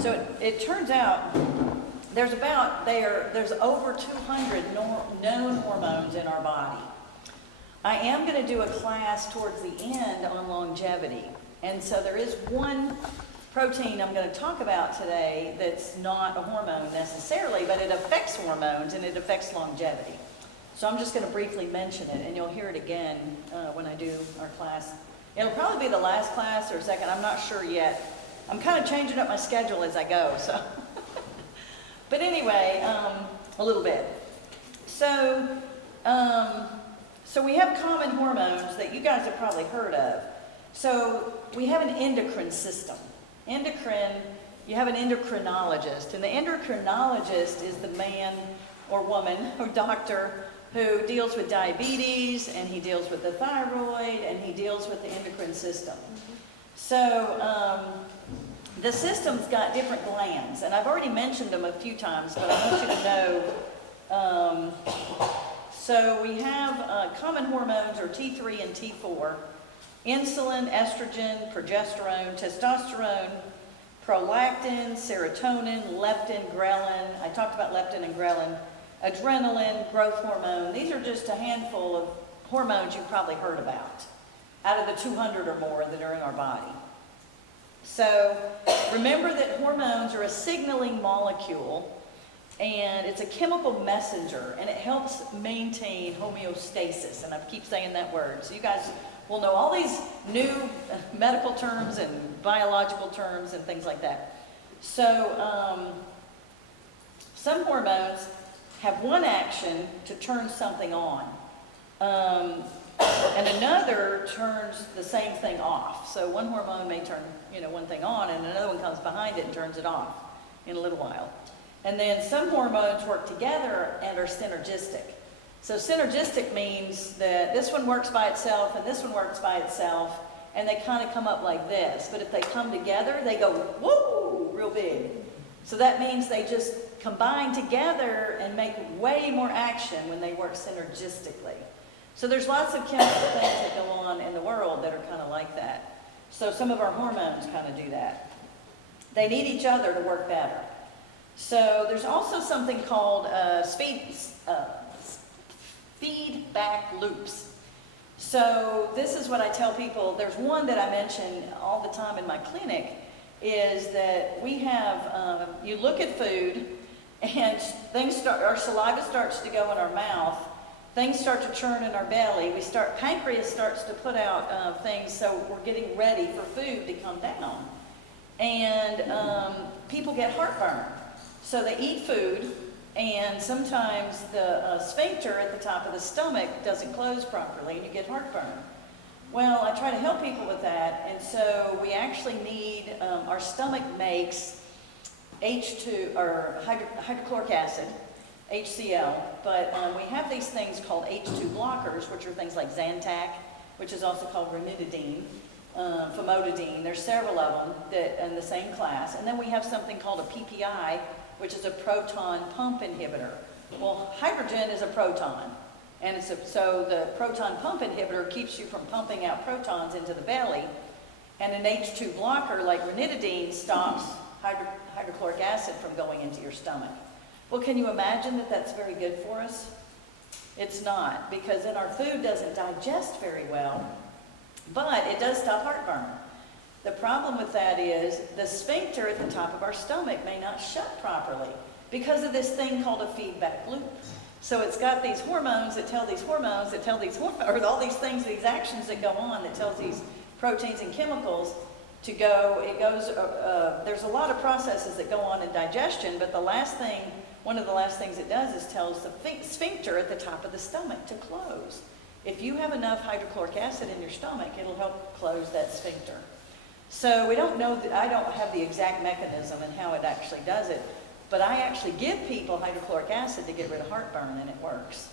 So it turns out there's over 200 known hormones in our body. I am going to do a class towards the end on longevity. And so there is one protein I'm going to talk about today that's not a hormone necessarily, but it affects hormones and it affects longevity. So I'm just going to briefly mention it, and you'll hear it again when I do our class. It'll probably be the last class or second, I'm not sure yet. I'm kind of changing up my schedule as I go, so. But anyway, a little bit. So we have common hormones that you guys have probably heard of. So we have an endocrine system. Endocrine, you have an endocrinologist, and the endocrinologist is the man or woman or doctor who deals with diabetes, and he deals with the thyroid, and he deals with the endocrine system. So the system's got different glands, and I've already mentioned them a few times, but I want you to know. So we have common hormones, or T3 and T4, insulin, estrogen, progesterone, testosterone, prolactin, serotonin, leptin, ghrelin. I talked about leptin and ghrelin. Adrenaline, growth hormone. These are just a handful of hormones you've probably heard about out of the 200 or more that are in our body. So remember that hormones are a signaling molecule, and it's a chemical messenger, and it helps maintain homeostasis, and I keep saying that word. So you guys will know all these new medical terms and biological terms and things like that. So some hormones have one action to turn something on, and another turns the same thing off. So one hormone may turn, one thing on, and another one comes behind it and turns it off in a little while. And then some hormones work together and are synergistic. So synergistic means that this one works by itself and this one works by itself, and they kind of come up like this. But if they come together, they go, whoa, real big. So that means they just combine together and make way more action when they work synergistically. So there's lots of chemical things that go on in the world that are kind of like that. So some of our hormones kind of do that. They need each other to work better. So there's also something called feedback loops. So this is what I tell people. There's one that I mention all the time in my clinic, is that we have, you look at food, and our saliva starts to go in our mouth, things start to churn in our belly, pancreas starts to put out things, so we're getting ready for food to come down. And people get heartburn. So they eat food, and sometimes the sphincter at the top of the stomach doesn't close properly, and you get heartburn. Well, I try to help people with that, and so we actually need, our stomach makes H2, or hydrochloric acid, HCl, but we have these things called H2 blockers, which are things like Zantac, which is also called ranitidine, famotidine. There's several of them that in the same class. And then we have something called a PPI, which is a proton pump inhibitor. Well, hydrogen is a proton. And so the proton pump inhibitor keeps you from pumping out protons into the belly. And an H2 blocker like ranitidine stops hydrochloric acid from going into your stomach. Well, can you imagine that that's very good for us? It's not, because then our food doesn't digest very well, but it does stop heartburn. The problem with that is the sphincter at the top of our stomach may not shut properly because of this thing called a feedback loop. So it's got these hormones that tell these hormones that tell these hormones, or all these things, these actions that go on that tells these proteins and chemicals to go. It goes, there's a lot of processes that go on in digestion, but one of the last things it does is tells the sphincter at the top of the stomach to close. If you have enough hydrochloric acid in your stomach, it'll help close that sphincter. So we don't know, I don't have the exact mechanism and how it actually does it, but I actually give people hydrochloric acid to get rid of heartburn, and it works.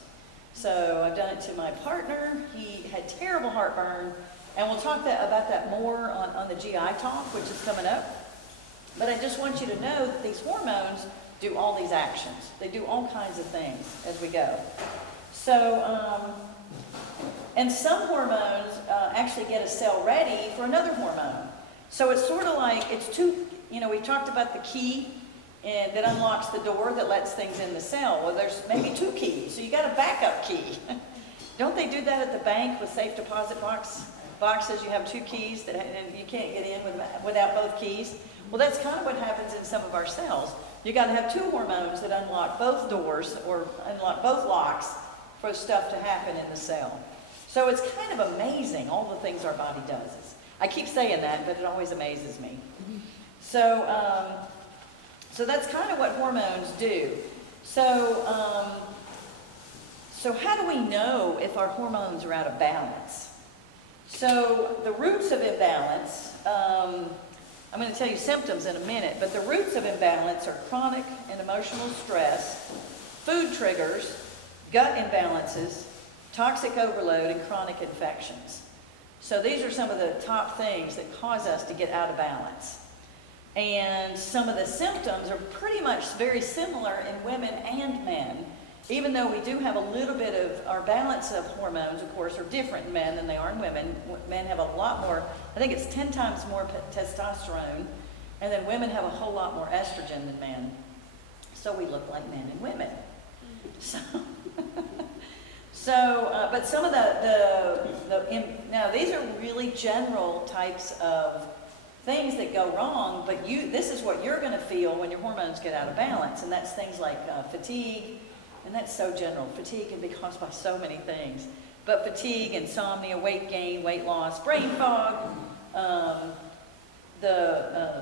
So I've done it to my partner. He had terrible heartburn, and we'll talk about that more on the GI talk, which is coming up. But I just want you to know that these hormones do all these actions. They do all kinds of things as we go. So, and some hormones actually get a cell ready for another hormone. So it's sort of like, we talked about the key that unlocks the door that lets things in the cell. Well, there's maybe 2 keys, so you got a backup key. Don't they do that at the bank with safe deposit boxes? You have 2 keys and you can't get in without both keys. Well, that's kind of what happens in some of our cells. You got to have 2 hormones that unlock both doors or unlock both locks for stuff to happen in the cell. So it's kind of amazing all the things our body does. I keep saying that, but it always amazes me. So, so that's kind of what hormones do. So, so how do we know if our hormones are out of balance? So the roots of imbalance, I'm going to tell you symptoms in a minute, but the roots of imbalance are chronic and emotional stress, food triggers, gut imbalances, toxic overload, and chronic infections. So these are some of the top things that cause us to get out of balance. And some of the symptoms are pretty much very similar in women and men, even though we do have a little bit of our balance of hormones, of course, are different in men than they are in women. Men have a lot more, I think it's 10 times more testosterone, and then women have a whole lot more estrogen than men. So we look like men and women. But some of now these are really general types of things that go wrong, but this is what you're going to feel when your hormones get out of balance, and that's things like fatigue, and that's so general. Fatigue can be caused by so many things, but fatigue, insomnia, weight gain, weight loss, brain fog,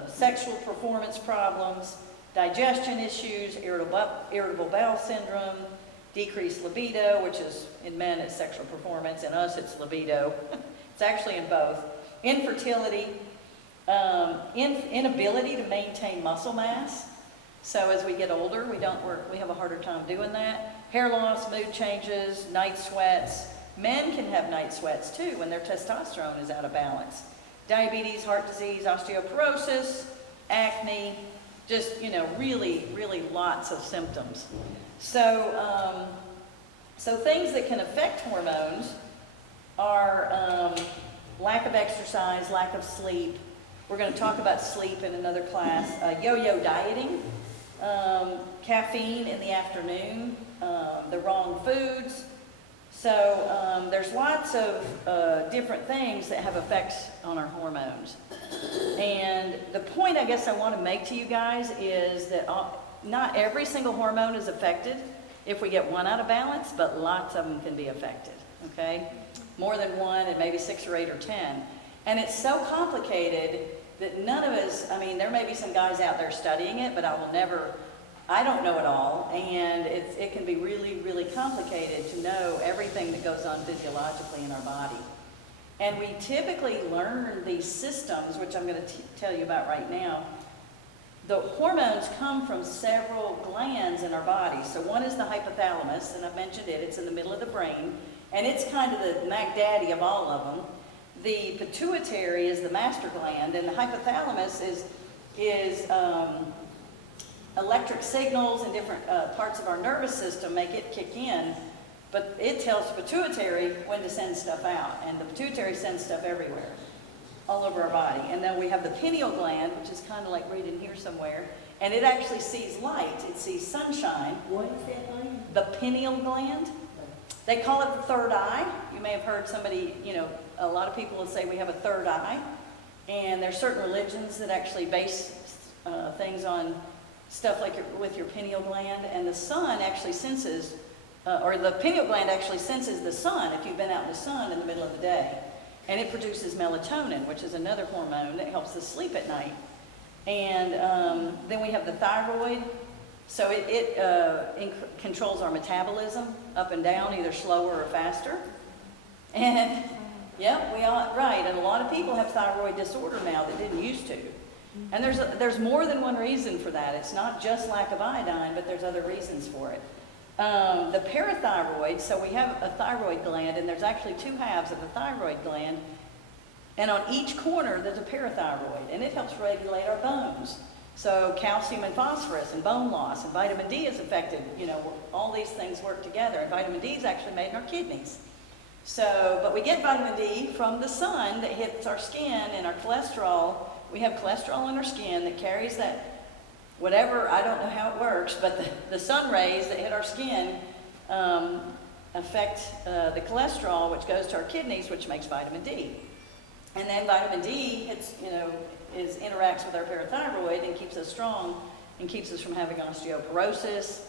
sexual performance problems, digestion issues, irritable bowel syndrome, decreased libido, which is in men it's sexual performance, in us it's libido. It's actually in both. Infertility, inability to maintain muscle mass. So as we get older, we have a harder time doing that. Hair loss, mood changes, night sweats. Men can have night sweats too when their testosterone is out of balance. Diabetes, heart disease, osteoporosis, acne, just, really, really lots of symptoms. So, so things that can affect hormones are lack of exercise, lack of sleep. We're going to talk about sleep in another class. Yo-yo dieting, caffeine in the afternoon, the wrong foods. So there's lots of different things that have effects on our hormones. And the point I guess I want to make to you guys is that not every single hormone is affected if we get one out of balance, but lots of them can be affected, okay? More than one, and maybe 6 or 8 or 10. And it's so complicated that none of us, there may be some guys out there studying it, but I don't know it all, and it can be really, really complicated to know everything that goes on physiologically in our body. And we typically learn these systems, which I'm going to tell you about right now. The hormones come from several glands in our body. So one is the hypothalamus, and I've mentioned it. It's in the middle of the brain, and it's kind of the Mac Daddy of all of them. The pituitary is the master gland, and the hypothalamus is electric signals and different parts of our nervous system make it kick in, but it tells the pituitary when to send stuff out, and the pituitary sends stuff everywhere, all over our body. And then we have the pineal gland, which is kind of like right in here somewhere, and it actually sees light, it sees sunshine. What is that gland? The pineal gland. They call it the third eye. You may have heard somebody, a lot of people will say we have a third eye, and there's certain religions that actually base things on stuff like with your pineal gland, and the sun actually senses, or the pineal gland actually senses the sun if you've been out in the sun in the middle of the day. And it produces melatonin, which is another hormone that helps us sleep at night. And then we have the thyroid. So it controls our metabolism up and down, either slower or faster. And right, and a lot of people have thyroid disorder now that didn't used to. And there's more than one reason for that. It's not just lack of iodine, but there's other reasons for it. The parathyroid, so we have a thyroid gland, and there's actually 2 halves of the thyroid gland, and on each corner there's a parathyroid, and it helps regulate our bones. So calcium and phosphorus and bone loss, and vitamin D is affected. All these things work together, and vitamin D is actually made in our kidneys. So, but we get vitamin D from the sun that hits our skin and our cholesterol we have cholesterol in our skin that carries that, whatever, I don't know how it works, but the sun rays that hit our skin affect the cholesterol, which goes to our kidneys, which makes vitamin D. And then vitamin D interacts with our parathyroid and keeps us strong and keeps us from having osteoporosis.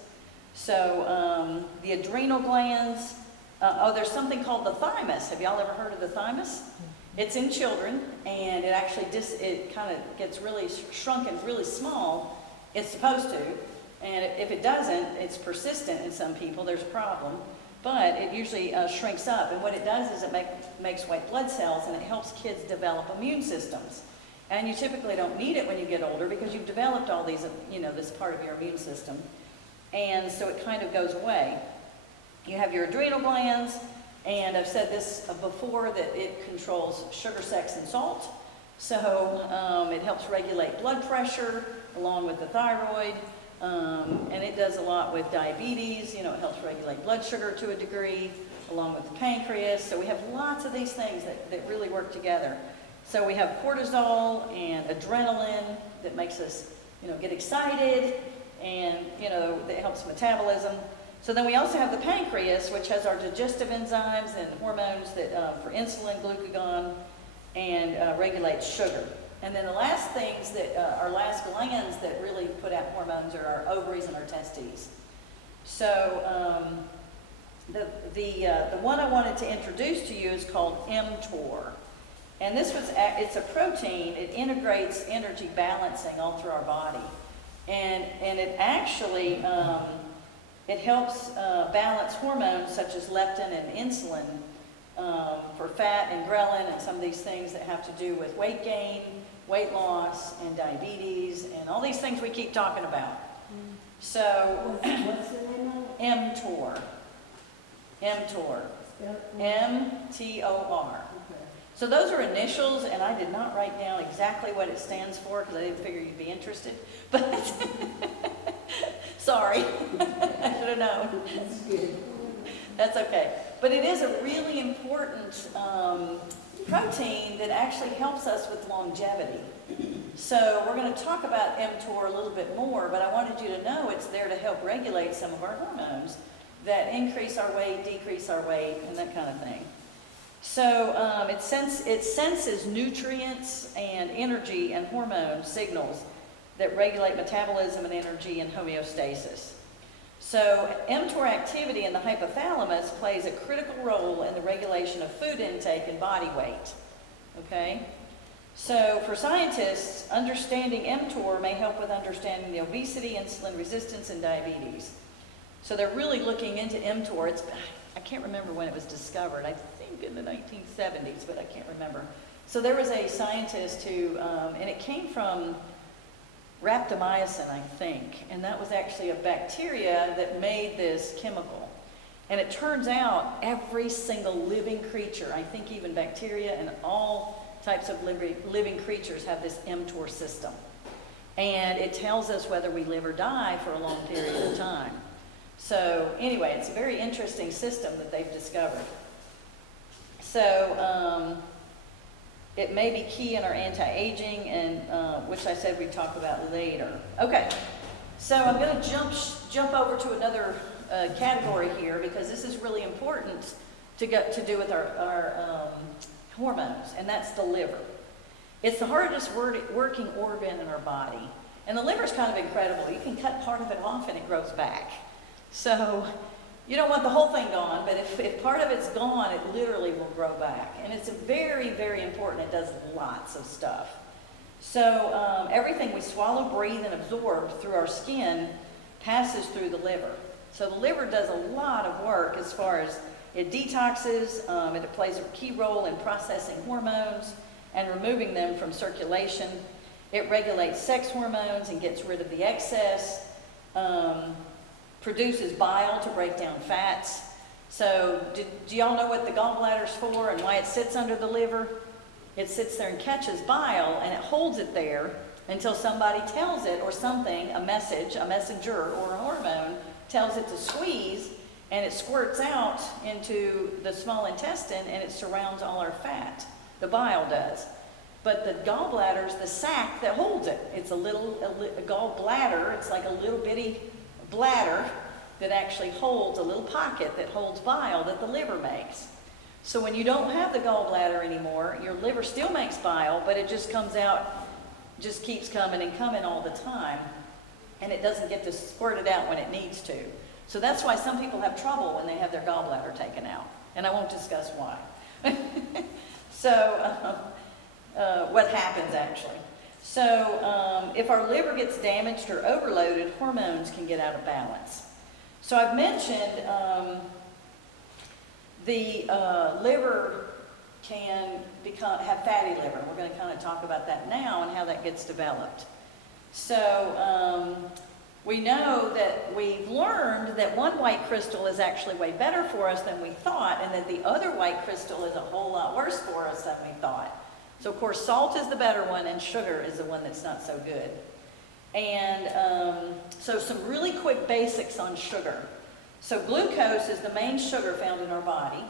So the adrenal glands, there's something called the thymus. Have y'all ever heard of the thymus? It's in children, and it actually it kind of gets really shrunken, really small. It's supposed to, and if it doesn't, it's persistent in some people. There's a problem, but it usually shrinks up, and what it does is it makes white blood cells, and it helps kids develop immune systems. And you typically don't need it when you get older because you've developed all these, this part of your immune system, and so it kind of goes away. You have your adrenal glands, and I've said this before that it controls sugar, sex, and salt. So it helps regulate blood pressure along with the thyroid, and it does a lot with diabetes. It helps regulate blood sugar to a degree, along with the pancreas. So we have lots of these things that really work together. So we have cortisol and adrenaline that makes us, get excited, and, that helps metabolism. So then we also have the pancreas, which has our digestive enzymes and hormones that for insulin, glucagon, and regulates sugar. And then the last things our last glands that really put out hormones are our ovaries and our testes. So the one I wanted to introduce to you is called mTOR. And it's a protein. It integrates energy balancing all through our body. And it actually, it helps balance hormones such as leptin and insulin for fat and ghrelin and some of these things that have to do with weight gain, weight loss, and diabetes, and all these things we keep talking about. So, What's the name of it? mTOR. mTOR. M-T-O-R. So those are initials, and I did not write down exactly what it stands for because I didn't figure you'd be interested. But sorry, I should have known. That's good. That's okay. But it is a really important protein that actually helps us with longevity. So we're going to talk about mTOR a little bit more, but I wanted you to know it's there to help regulate some of our hormones that increase our weight, decrease our weight, and that kind of thing. So it senses nutrients and energy and hormone signals that regulate metabolism and energy and homeostasis. So mTOR activity in the hypothalamus plays a critical role in the regulation of food intake and body weight. Okay? So for scientists, understanding mTOR may help with understanding the obesity, insulin resistance, and diabetes. So they're really looking into mTOR. I can't remember when it was discovered. I think in the 1970s, but I can't remember. So there was a scientist who, and it came from rapamycin, I think, and that was actually a bacteria that made this chemical. And it turns out every single living creature, I think even bacteria and all types of living creatures have this mTOR system. And it tells us whether we live or die for a long period of time. So anyway, it's a very interesting system that they've discovered. So it may be key in our anti-aging, and which I said we'd talk about later. Okay, so I'm going to jump over to another category here because this is really important to do with our hormones, and that's the liver. It's the hardest working organ in our body, and the liver is kind of incredible. You can cut part of it off and it grows back. So you don't want the whole thing gone, but if part of it's gone, it literally will grow back. And it's very, very important. It does lots of stuff. So everything we swallow, breathe, and absorb through our skin passes through the liver. So the liver does a lot of work as far as it detoxes. It plays a key role in processing hormones and removing them from circulation. It regulates sex hormones and gets rid of the excess. Produces bile to break down fats. So do y'all know what the gallbladder's for and why it sits under the liver? It sits there and catches bile, and it holds it there until somebody tells it, or something, a messenger or a hormone tells it to squeeze, and it squirts out into the small intestine, and it surrounds all our fat. The bile does. but the gallbladder is the sac that holds it. It's a gallbladder. It's like a little bitty bladder that actually holds a little pocket that holds bile that the liver makes. So when you don't have the gallbladder anymore, your liver still makes bile, but it just comes out, just keeps coming and coming all the time, and it doesn't get to squirt it out when it needs to. So that's why some people have trouble when they have their gallbladder taken out, and I won't discuss why. So what happens actually. So if our liver gets damaged or overloaded, hormones can get out of balance. So I've mentioned the liver can have fatty liver. We're going to kind of talk about that now and how that gets developed. So we know that we've learned that one white crystal is actually way better for us than we thought, and that the other white crystal is a whole lot worse for us than we thought. So of course salt is the better one and sugar is the one that's not so good. And so some really quick basics on sugar. So glucose is the main sugar found in our body,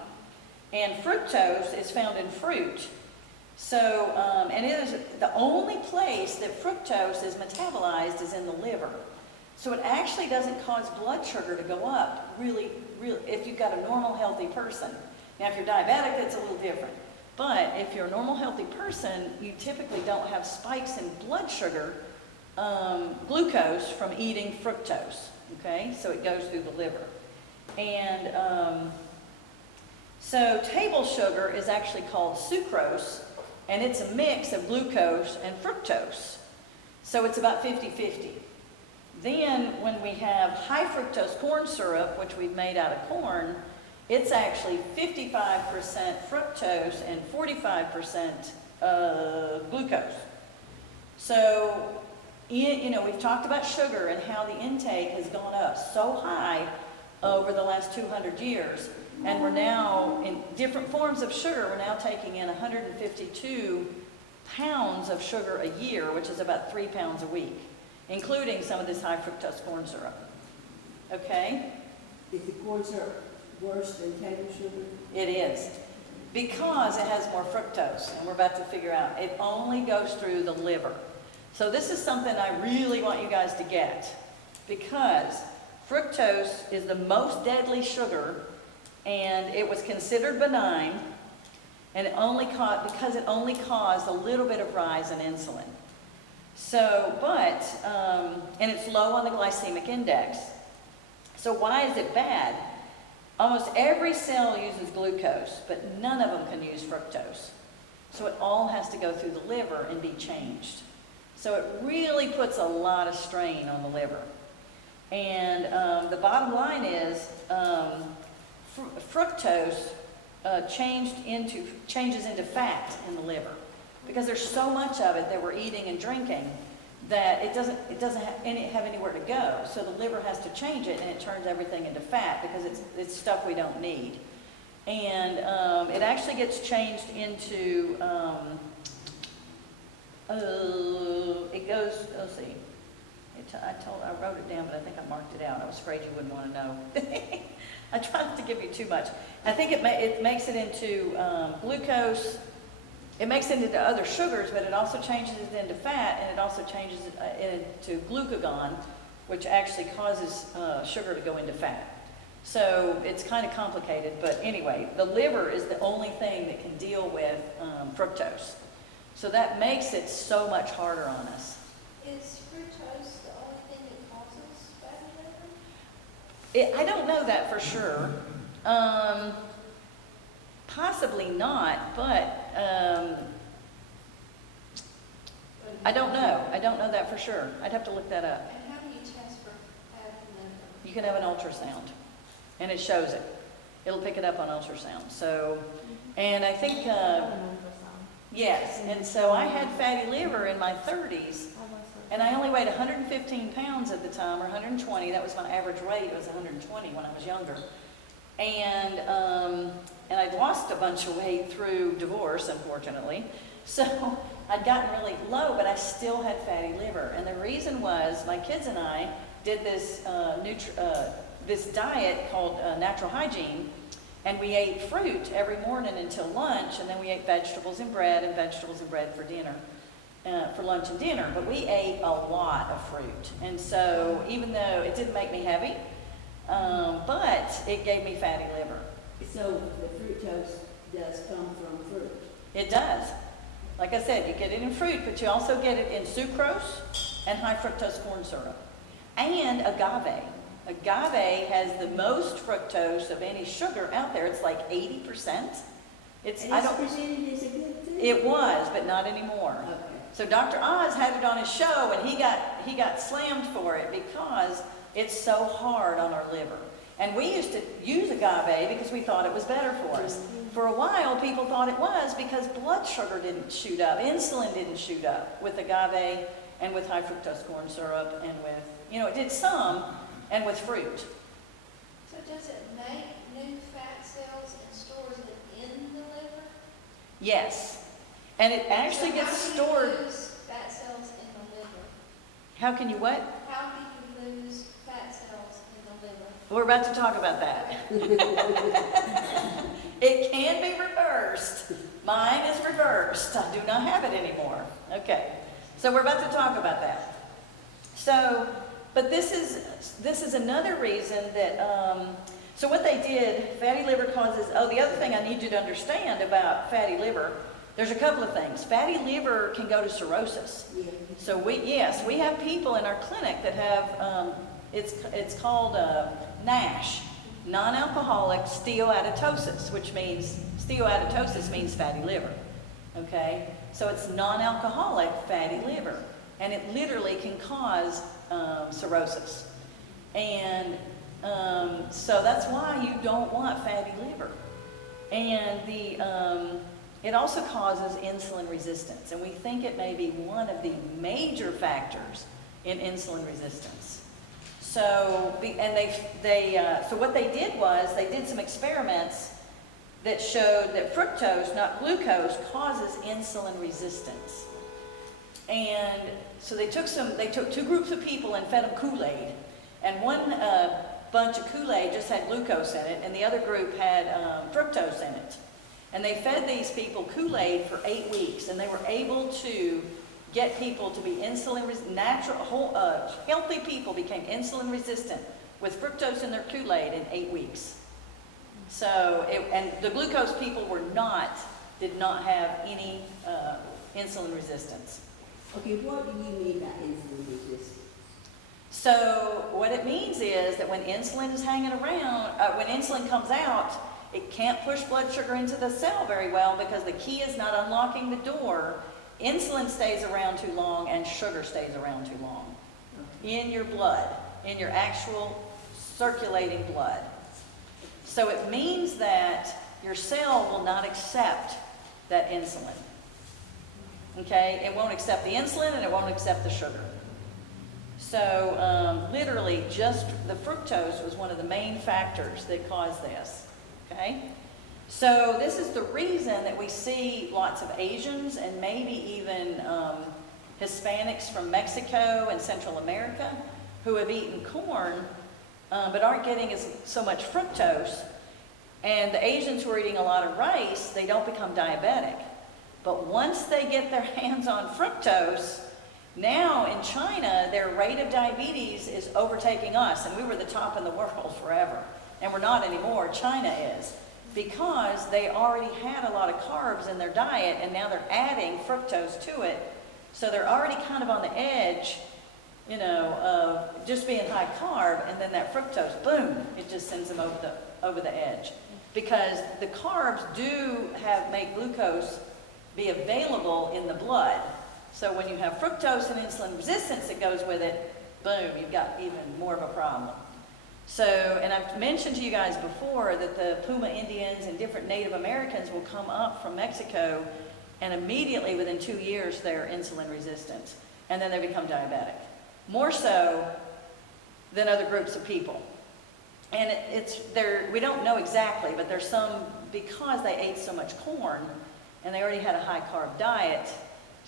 and fructose is found in fruit. So, and it is the only place that fructose is metabolized is in the liver. So it actually doesn't cause blood sugar to go up, really, if you've got a normal, healthy person. Now, if you're diabetic, it's a little different. But if you're a normal, healthy person, you typically don't have spikes in blood sugar, glucose, from eating fructose, okay? So it goes through the liver. And so table sugar is actually called sucrose, and it's a mix of glucose and fructose. So it's about 50-50. Then when we have high fructose corn syrup, which we've made out of corn, it's actually 55% fructose and 45% glucose. So, you know, we've talked about sugar and how the intake has gone up so high over the last 200 years. And we're now, in different forms of sugar, we're now taking in 152 pounds of sugar a year, which is about 3 pounds a week, including some of this high fructose corn syrup. Okay? Is the corn syrup worse than table sugar? It is. Because it has more fructose, and we're about to figure out, it only goes through the liver. So this is something I really want you guys to get, because fructose is the most deadly sugar, and it was considered benign, and it only because it only caused a little bit of rise in insulin. So, and it's low on the glycemic index. So why is it bad? Almost every cell uses glucose, but none of them can use fructose. So it all has to go through the liver and be changed. So it really puts a lot of strain on the liver. And the bottom line is fructose changes into fat in the liver, because there's so much of it that we're eating and drinking that it doesn't have anywhere to go. So the liver has to change it, and it turns everything into fat because it's stuff we don't need. And it actually gets changed into, it goes, let's see, I wrote it down, but I think I marked it out. I was afraid you wouldn't want to know. I tried to give you too much. I think it makes it into glucose. It makes it into other sugars, but it also changes it into fat, and it also changes it into glucagon, which actually causes sugar to go into fat. So it's kind of complicated, but anyway, the liver is the only thing that can deal with fructose. So that makes it so much harder on us. Is fructose the only thing that causes fatty liver? I don't know that for sure. Possibly not, but I don't know. I don't know that for sure. I'd have to look that up. And how do you test for fatty liver? You can have an ultrasound, and it shows it. It'll pick it up on ultrasound. So, and I think, yes, and so I had fatty liver in my 30s, and I only weighed 115 pounds at the time, or 120. That was my average weight. It was 120 when I was younger. And I'd lost a bunch of weight through divorce, unfortunately. So I'd gotten really low, but I still had fatty liver. And the reason was my kids and I did this this diet called natural hygiene, And we ate fruit every morning until lunch, and then we ate vegetables and bread for dinner, for lunch and dinner. But we ate a lot of fruit. And so even though it didn't make me heavy, but it gave me fatty liver. So the fructose does come from fruit? It does. Like I said, you get it in fruit, but you also get it in sucrose and high fructose corn syrup. And agave. Agave has the most fructose of any sugar out there. It's like 80%. It's presented as a good thing? It was, but not anymore. Okay. So Dr. Oz had it on his show, and he got slammed for it because it's so hard on our liver. And we used to use agave because we thought it was better for us. For a while, people thought it was because blood sugar didn't shoot up, insulin didn't shoot up with agave and with high fructose corn syrup and with, it did some, and with fruit. So does it make new fat cells and stores it in the liver? Yes. And it actually So gets how stored. can you lose fat cells in the liver? How can you what? How can you lose fat cells in the liver? We're about to talk about that. It can be reversed. Mine is reversed. I do not have it anymore. Okay. So we're about to talk about that. So, but this is another reason that, so what they did, fatty liver causes, the other thing I need you to understand about fatty liver, there's a couple of things. Fatty liver can go to cirrhosis. Yeah. So we have people in our clinic that have, it's called NASH, non-alcoholic steatosis, which means, steatosis means fatty liver, okay? So it's non-alcoholic fatty liver, and it literally can cause cirrhosis. And so that's why you don't want fatty liver. And it also causes insulin resistance, and we think it may be one of the major factors in insulin resistance. So, so what they did was they did some experiments that showed that fructose, not glucose, causes insulin resistance. And so they took two groups of people and fed them Kool-Aid, and one bunch of Kool-Aid just had glucose in it, and the other group had fructose in it. And they fed these people Kool-Aid for 8 weeks, and they were able to get people to be healthy people became insulin resistant with fructose in their Kool-Aid in 8 weeks. So, and the glucose people did not have any insulin resistance. Okay, what do you mean by insulin resistance? So what it means is that when insulin is hanging around, when insulin comes out, it can't push blood sugar into the cell very well because the key is not unlocking the door. Insulin stays around too long and sugar stays around too long in your blood, in your actual circulating blood. So it means that your cell will not accept that insulin. Okay? It won't accept the insulin and it won't accept the sugar. So literally just the fructose was one of the main factors that caused this. Okay? So this is the reason that we see lots of Asians and maybe even Hispanics from Mexico and Central America who have eaten corn but aren't getting so much fructose. And the Asians who are eating a lot of rice, they don't become diabetic. But once they get their hands on fructose, now in China, their rate of diabetes is overtaking us. And we were the top in the world forever. And we're not anymore. China is. Because they already had a lot of carbs in their diet, and now they're adding fructose to it. So they're already kind of on the edge, of just being high carb, and then that fructose, boom, it just sends them over the edge. Because the carbs do make glucose be available in the blood. So when you have fructose and insulin resistance that goes with it, boom, you've got even more of a problem. So, and I've mentioned to you guys before that the Puma Indians and different Native Americans will come up from Mexico and immediately within 2 years they're insulin resistant. And then they become diabetic. More so than other groups of people. And we don't know exactly, but there's some, because they ate so much corn and they already had a high carb diet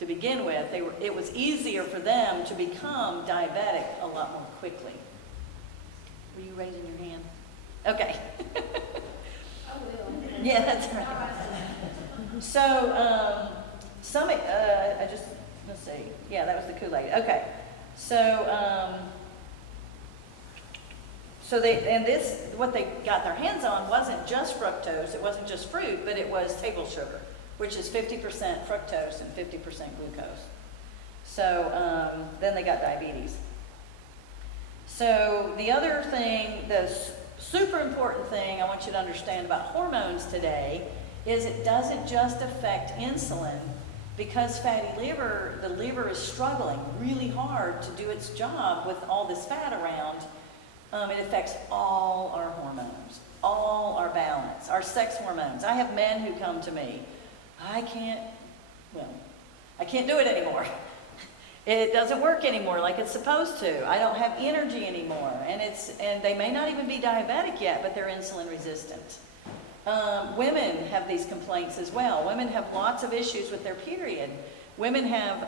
to begin with, it was easier for them to become diabetic a lot more quickly. Were you raising your hand? Okay. I will. Yeah, that's right. So, let's see, yeah, that was the Kool-Aid, okay. What they got their hands on wasn't just fructose, it wasn't just fruit, but it was table sugar, which is 50% fructose and 50% glucose. So, then they got diabetes. So, the other thing, super important thing I want you to understand about hormones today is it doesn't just affect insulin. Because fatty liver, the liver is struggling really hard to do its job with all this fat around. It affects all our hormones, all our balance, our sex hormones. I have men who come to me, I can't do it anymore. It doesn't work anymore like it's supposed to. I don't have energy anymore. And they may not even be diabetic yet, but they're insulin resistant. Women have these complaints as well. Women have lots of issues with their period. Women have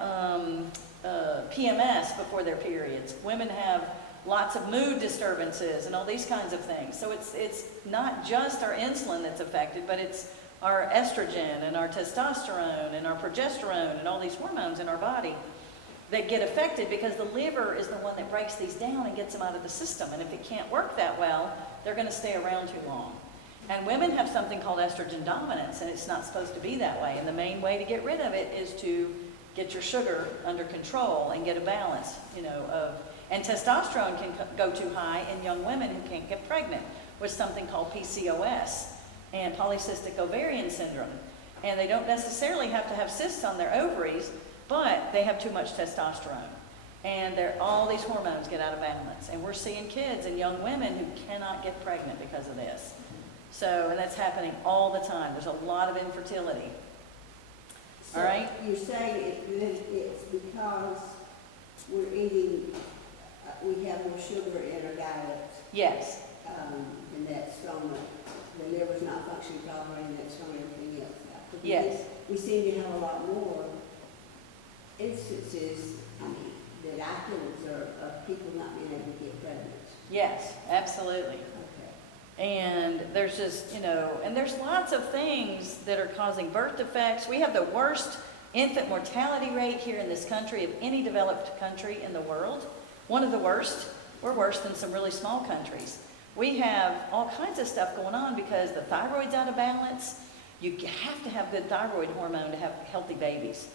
PMS before their periods. Women have lots of mood disturbances and all these kinds of things. So it's not just our insulin that's affected, but it's our estrogen and our testosterone and our progesterone and all these hormones in our body that get affected because the liver is the one that breaks these down and gets them out of the system. And if it can't work that well, they're going to stay around too long. And women have something called estrogen dominance, and it's not supposed to be that way. And the main way to get rid of it is to get your sugar under control and get a balance, and testosterone can go too high in young women who can't get pregnant with something called PCOS and polycystic ovarian syndrome. And they don't necessarily have to have cysts on their ovaries, but they have too much testosterone. And all these hormones get out of balance. And we're seeing kids and young women who cannot get pregnant because of this. And that's happening all the time. There's a lot of infertility. So all right? You say it's because we're eating, we have more sugar in our diet. Yes. And that's from the liver's not functioning properly, and that's from everything else. Yes. We seem to have a lot more instances, that I can observe of people not being able to get pregnant. Yes, absolutely. Okay. And there's just, and there's lots of things that are causing birth defects. We have the worst infant mortality rate here in this country of any developed country in the world. One of the worst. We're worse than some really small countries. We have all kinds of stuff going on because the thyroid's out of balance. You have to have good thyroid hormone to have healthy babies.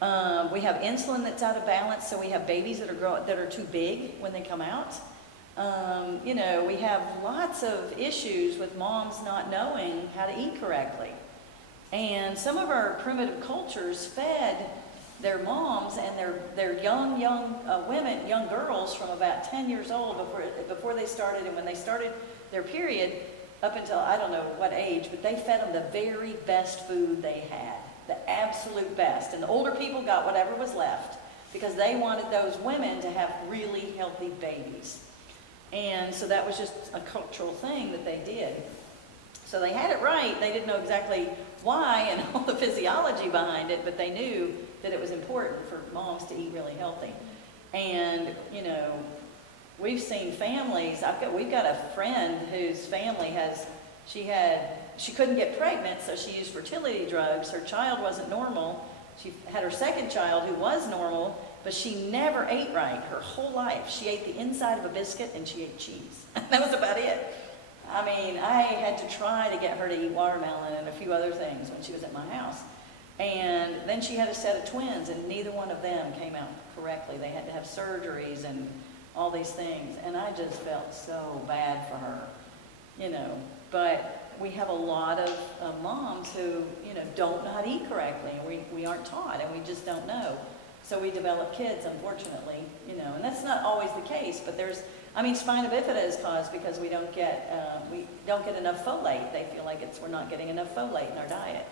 We have insulin that's out of balance, so we have babies that are too big when they come out. We have lots of issues with moms not knowing how to eat correctly. And some of our primitive cultures fed their moms and their young women, young girls from about 10 years old before they started, and when they started their period, up until I don't know what age, but they fed them the very best food they had, the absolute best. And the older people got whatever was left because they wanted those women to have really healthy babies. And so that was just a cultural thing that they did. So they had it right. They didn't know exactly why and all the physiology behind it, but they knew that it was important for moms to eat really healthy. And, we've seen families. We've got a friend whose family she couldn't get pregnant, so she used fertility drugs. Her child wasn't normal. She had her second child who was normal, but she never ate right her whole life. She ate the inside of a biscuit and she ate cheese. That was about it. I had to try to get her to eat watermelon and a few other things when she was at my house. And then she had a set of twins, and neither one of them came out correctly. They had to have surgeries and all these things. And I just felt so bad for her, But we have a lot of moms who, don't know how to eat correctly. And we aren't taught, and we just don't know. So we develop kids, unfortunately, and that's not always the case, but spina bifida is caused because we don't get enough folate. They feel like we're not getting enough folate in our diet,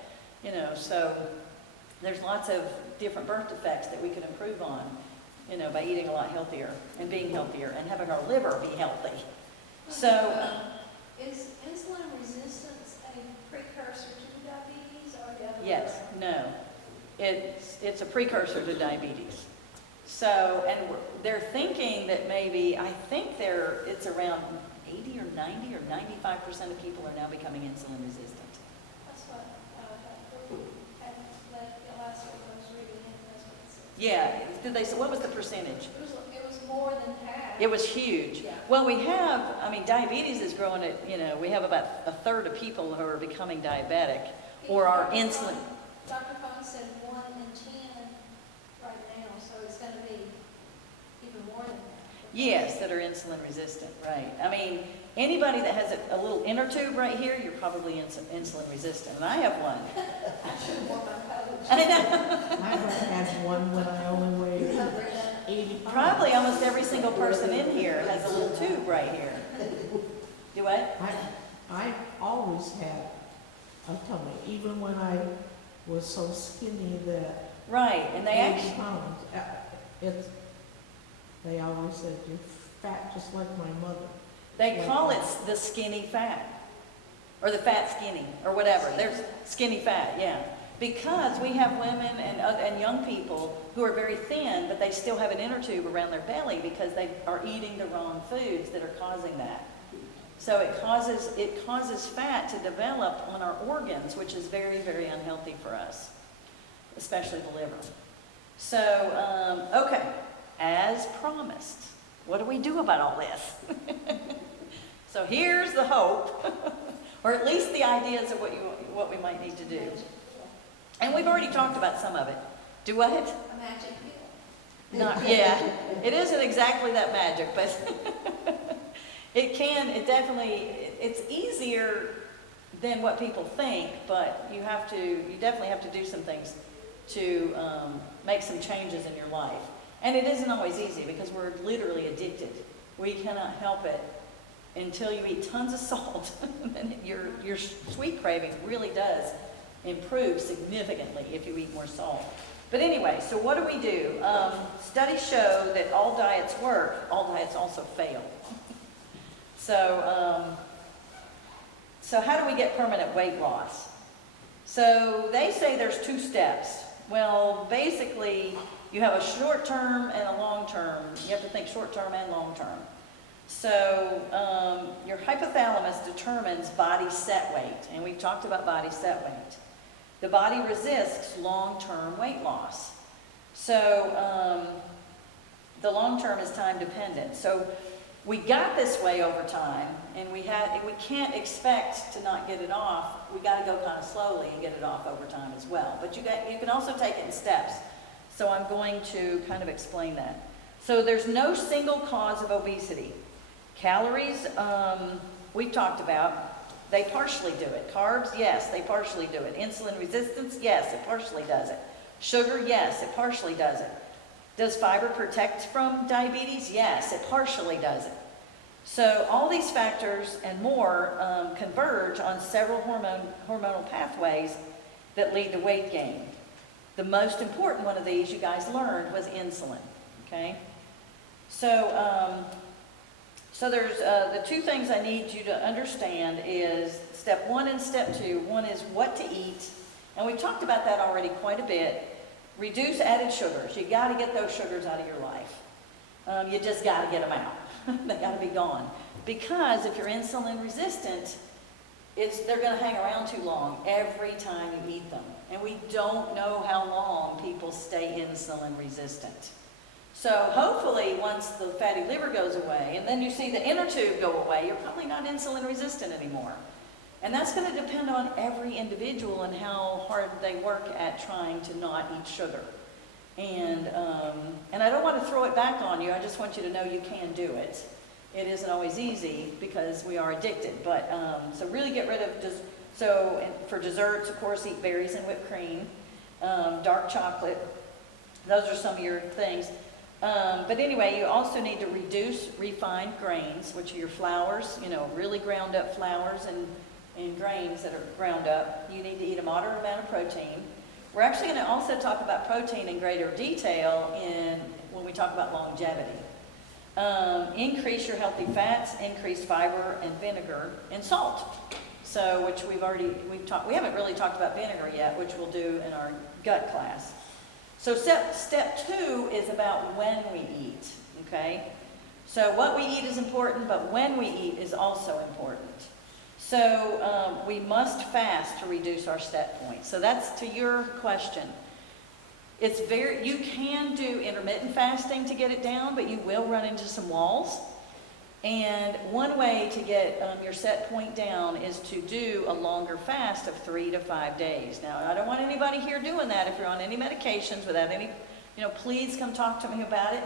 so there's lots of different birth defects that we can improve on, by eating a lot healthier and being healthier and having our liver be healthy. So, is insulin resistance a precursor to diabetes or the other way yes, around? no. It's a precursor to diabetes. So, and they're thinking that maybe, it's around 80 or 90 or 95% of people are now becoming insulin resistant. That's what, had the last one I was reading, and that's what it said. Yeah, did they say, what was the percentage? It was more than half. It was huge. Yeah. Well, we have, I mean, diabetes is growing at, we have about a third of people who are becoming diabetic or are insulin. Dr. Fung said 1 in 10 right now, so it's going to be even more than that. Yes, that are insulin resistant, right. I mean, anybody that has a little inner tube right here, you're probably insulin resistant, and I have one. I should have worn my coach. I know. My brother has one when I only weighed 80 pounds. Probably almost every single person in here has a little tube right here. Do what? I always had a tummy, even when I was so skinny that Right, and they 80 actually, pounds. They always said, you're fat just like my mother. they call it the skinny fat, or the fat skinny, or whatever. There's skinny fat, yeah. Because we have women and young people who are very thin, but they still have an inner tube around their belly because they are eating the wrong foods that are causing that. So it causes fat to develop on our organs, which is very, very unhealthy for us, especially the liver. So, okay, as promised, what do we do about all this? So here's the hope, or at least the ideas of what we might need to do. And we've already talked about some of it. Do what? A magic pill. Yeah, it isn't exactly that magic, but it's easier than what people think, but you definitely have to do some things to make some changes in your life. And it isn't always easy because we're literally addicted. We cannot help it until you eat tons of salt. And your sweet craving really does improve significantly if you eat more salt. But anyway, so what do? Studies show that all diets work, all diets also fail. So how do we get permanent weight loss? So they say there's 2 steps. Well, basically, you have a short term and a long term. You have to think short term and long term. So your hypothalamus determines body set weight, and we've talked about body set weight. The body resists long-term weight loss. So the long term is time dependent. So we got this way over time, and we can't expect to not get it off. We got to go kind of slowly and get it off over time as well. But you can also take it in steps. So I'm going to kind of explain that. So there's no single cause of obesity. Calories, we've talked about. They partially do it. Carbs, yes, they partially do it. Insulin resistance, yes, it partially does it. Sugar, yes, it partially does it. Does fiber protect from diabetes? Yes, it partially does it. So all these factors and more converge on several hormonal pathways that lead to weight gain. The most important one of these you guys learned was insulin, okay? So there's the 2 things I need you to understand is step 1 and step 2. One is what to eat, and we've talked about that already quite a bit. Reduce added sugars. You got to get those sugars out of your life. You just got to get them out. They got to be gone. Because if you're insulin resistant, they're going to hang around too long every time you eat them. And we don't know how long people stay insulin resistant. So hopefully once the fatty liver goes away, and then you see the inner tube go away, you're probably not insulin resistant anymore. And that's going to depend on every individual and how hard they work at trying to not eat sugar. And I don't want to throw it back on you. I just want you to know you can do it. It isn't always easy because we are addicted. But so really get rid of for desserts, of course, eat berries and whipped cream, dark chocolate. Those are some of your things. But anyway, you also need to reduce refined grains, which are your flours, really ground up flours and grains that are ground up. You need to eat a moderate amount of protein. We're actually going to also talk about protein in greater detail when we talk about longevity. Increase your healthy fats, increase fiber and vinegar and salt. So, which we haven't really talked about vinegar yet, which we'll do in our gut class. So step 2 is about when we eat, okay? So what we eat is important, but when we eat is also important. So we must fast to reduce our set point. So that's to your question. You can do intermittent fasting to get it down, but you will run into some walls. And one way to get your set point down is to do a longer fast of 3 to 5 days. Now, I don't want anybody here doing that. If you're on any medications without any, please come talk to me about it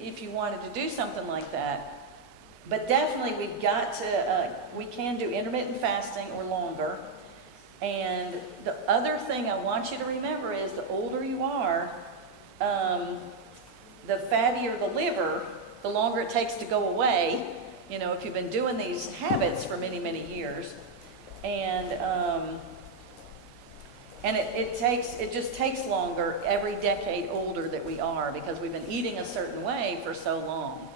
if you wanted to do something like that. But definitely we've got to, we can do intermittent fasting or longer. And the other thing I want you to remember is the older you are, the fattier the liver, the longer it takes to go away, if you've been doing these habits for many, many years. And it just takes longer every decade older that we are, because we've been eating a certain way for so long.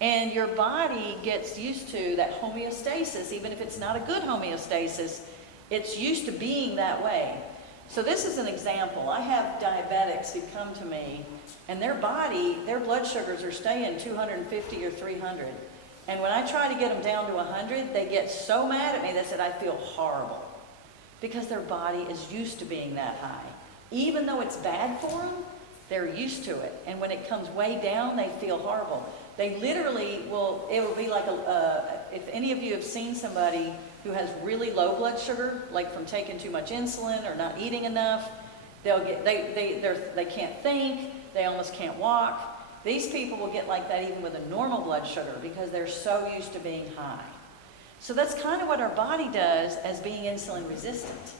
And your body gets used to that homeostasis, even if it's not a good homeostasis, it's used to being that way. So this is an example. I have diabetics who come to me, and their blood sugars are staying 250 or 300. And when I try to get them down to 100, they get so mad at me, they said, I feel horrible. Because their body is used to being that high. Even though it's bad for them, they're used to it. And when it comes way down, they feel horrible. They literally it will be like if any of you have seen somebody who has really low blood sugar, like from taking too much insulin or not eating enough, they can't think, they almost can't walk. These people will get like that even with a normal blood sugar because they're so used to being high. So that's kind of what our body does as being insulin resistant.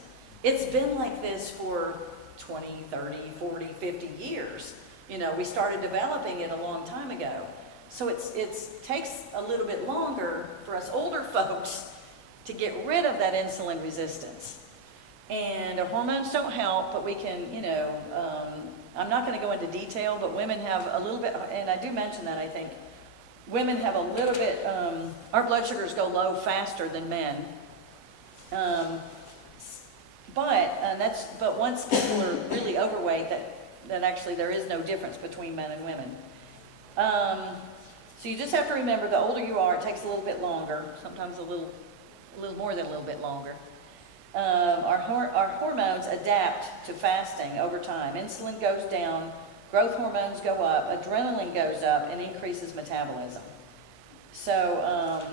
It's been like this for 20, 30, 40, 50 years. We started developing it a long time ago. So it takes a little bit longer for us older folks to get rid of that insulin resistance. And our hormones don't help, but we can, I'm not going to go into detail, but women have a little bit, and I do mention that, I think, women have a little bit, our blood sugars go low faster than men. But once people are really overweight, that actually there is no difference between men and women. So you just have to remember, the older you are, it takes a little bit longer, sometimes a little more than a little bit longer. Our hormones adapt to fasting over time. Insulin goes down, growth hormones go up, adrenaline goes up, and increases metabolism. So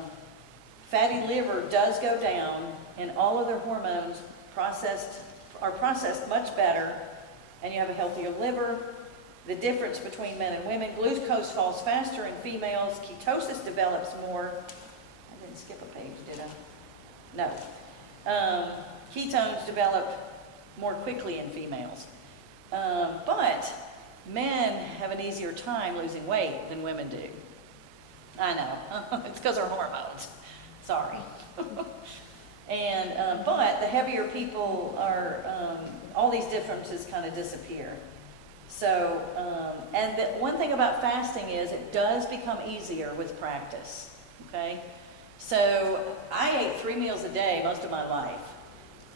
fatty liver does go down, and all other hormones are processed much better, and you have a healthier liver. The difference between men and women: glucose falls faster in females, ketosis develops more. I didn't skip a page, did I? No. Ketones develop more quickly in females. But men have an easier time losing weight than women do. I know, it's because our hormones. Sorry. And but the heavier people are, all these differences kind of disappear. So, and the one thing about fasting is it does become easier with practice, okay? So I ate 3 meals a day most of my life.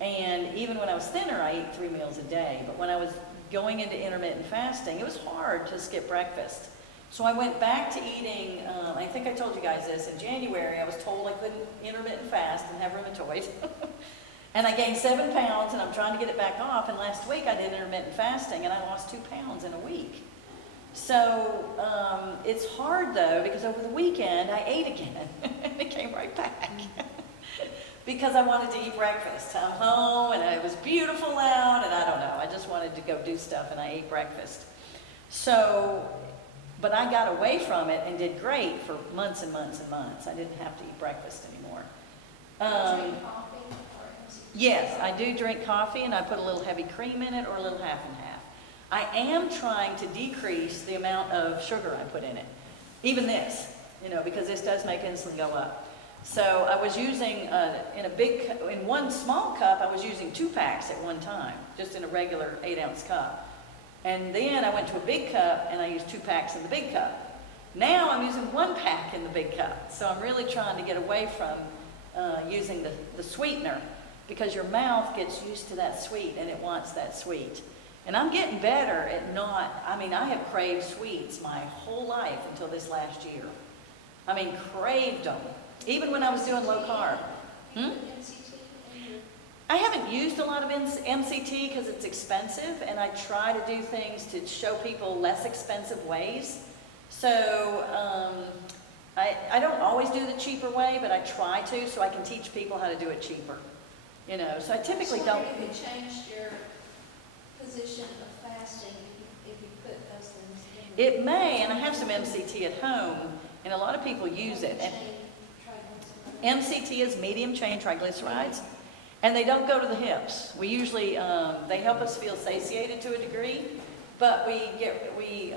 And even when I was thinner, I ate 3 meals a day. But when I was going into intermittent fasting, it was hard to skip breakfast. So I went back to eating, I think I told you guys this, in January I was told I couldn't intermittent fast and have rheumatoid. And I gained 7 pounds, and I'm trying to get it back off. And last week I did intermittent fasting, and I lost 2 pounds in a week. So it's hard, though, because over the weekend I ate again, and it came right back. Because I wanted to eat breakfast. I'm home, and it was beautiful out, and I don't know. I just wanted to go do stuff, and I ate breakfast. So, but I got away from it and did great for months and months and months. I didn't have to eat breakfast anymore. Drink coffee or Yes, I do drink coffee, and I put a little heavy cream in it or a little half and half. I am trying to decrease the amount of sugar I put in it. Even this, because this does make insulin go up. So I was using, in one small cup, I was using 2 packs at one time, just in a regular 8-ounce cup. And then I went to a big cup, and I used 2 packs in the big cup. Now I'm using 1 pack in the big cup. So I'm really trying to get away from using the sweetener, because your mouth gets used to that sweet, and it wants that sweet. And I'm getting better at not, I mean, I have craved sweets my whole life until this last year. I mean, craved them, even when I was doing low carb. You put MCT in your, I haven't used a lot of MCT because it's expensive, and I try to do things to show people less expensive ways. So I don't always do the cheaper way, but I try to so I can teach people how to do it cheaper. You know, so I typically just don't. wondering if you changed your position of fasting if you put those things in. It may, and I have some MCT at home, and a lot of people use it. And MCT is medium chain triglycerides, and they don't go to the hips. We usually, they help us feel satiated to a degree, but we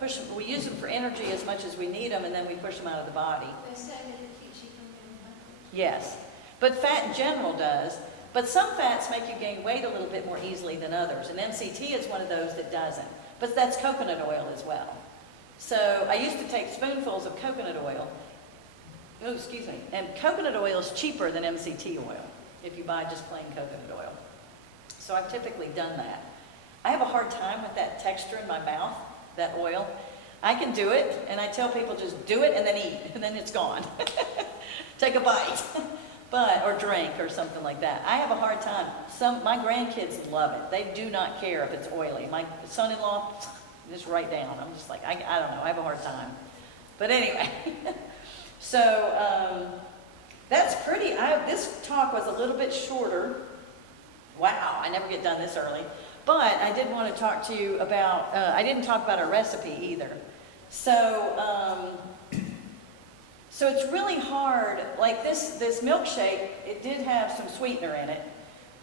push them, we use them for energy as much as we need them, and then we push them out of the body. They say that it keeps you from getting hungry. Yes, but fat in general does. But some fats make you gain weight a little bit more easily than others, and MCT is one of those that doesn't. But that's coconut oil as well. So I used to take spoonfuls of coconut oil. Oh, excuse me. And coconut oil is cheaper than MCT oil if you buy just plain coconut oil. So I've typically done that. I have a hard time with that texture in my mouth, that oil. I can do it, and I tell people just do it and then eat, and then it's gone. Take a bite, or drink or something like that. I have a hard time. My grandkids love it. They do not care if it's oily. My son-in-law, just write down. I'm just like, I don't know, I have a hard time. But anyway, so that's pretty, this talk was a little bit shorter. Wow, I never get done this early. But I did want to talk to you about, I didn't talk about a recipe either. So it's really hard, like this milkshake, it did have some sweetener in it,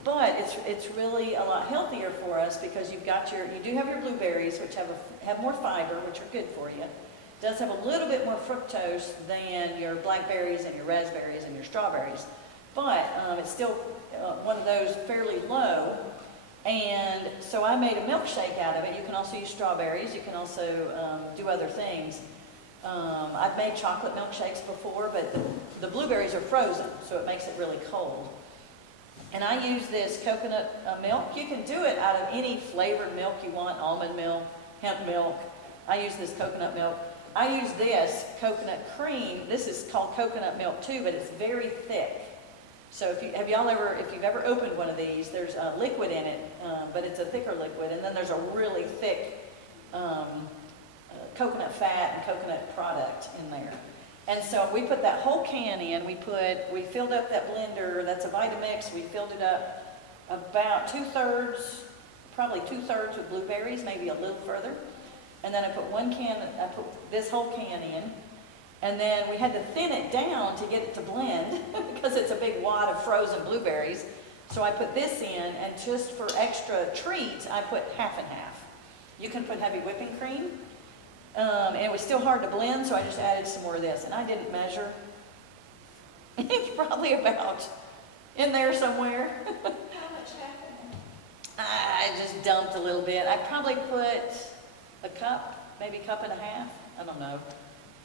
but it's really a lot healthier for us because you do have your blueberries, which have more fiber, which are good for you. It does have a little bit more fructose than your blackberries and your raspberries and your strawberries, but it's still one of those fairly low. And so I made a milkshake out of it. You can also use strawberries. You can also do other things. I've made chocolate milkshakes before, but the blueberries are frozen, so it makes it really cold. And I use this coconut milk. You can do it out of any flavored milk you want, almond milk, hemp milk. I use this coconut milk. I use this coconut cream. This is called coconut milk too, but it's very thick. So if you've ever opened one of these, there's a liquid in it, but it's a thicker liquid, and then there's a really thick coconut fat and coconut product in there. And so we put that whole can in. We filled up that blender. That's a Vitamix. We filled it up about probably two-thirds with blueberries, maybe a little further. And then I put this whole can in. And then we had to thin it down to get it to blend because it's a big wad of frozen blueberries. So I put this in, and just for extra treat, I put half and half. You can put heavy whipping cream. And it was still hard to blend, so I just added some more of this. And I didn't measure. It's probably about in there somewhere. How much happened? I just dumped a little bit. I probably put a cup, maybe a cup and a half. I don't know.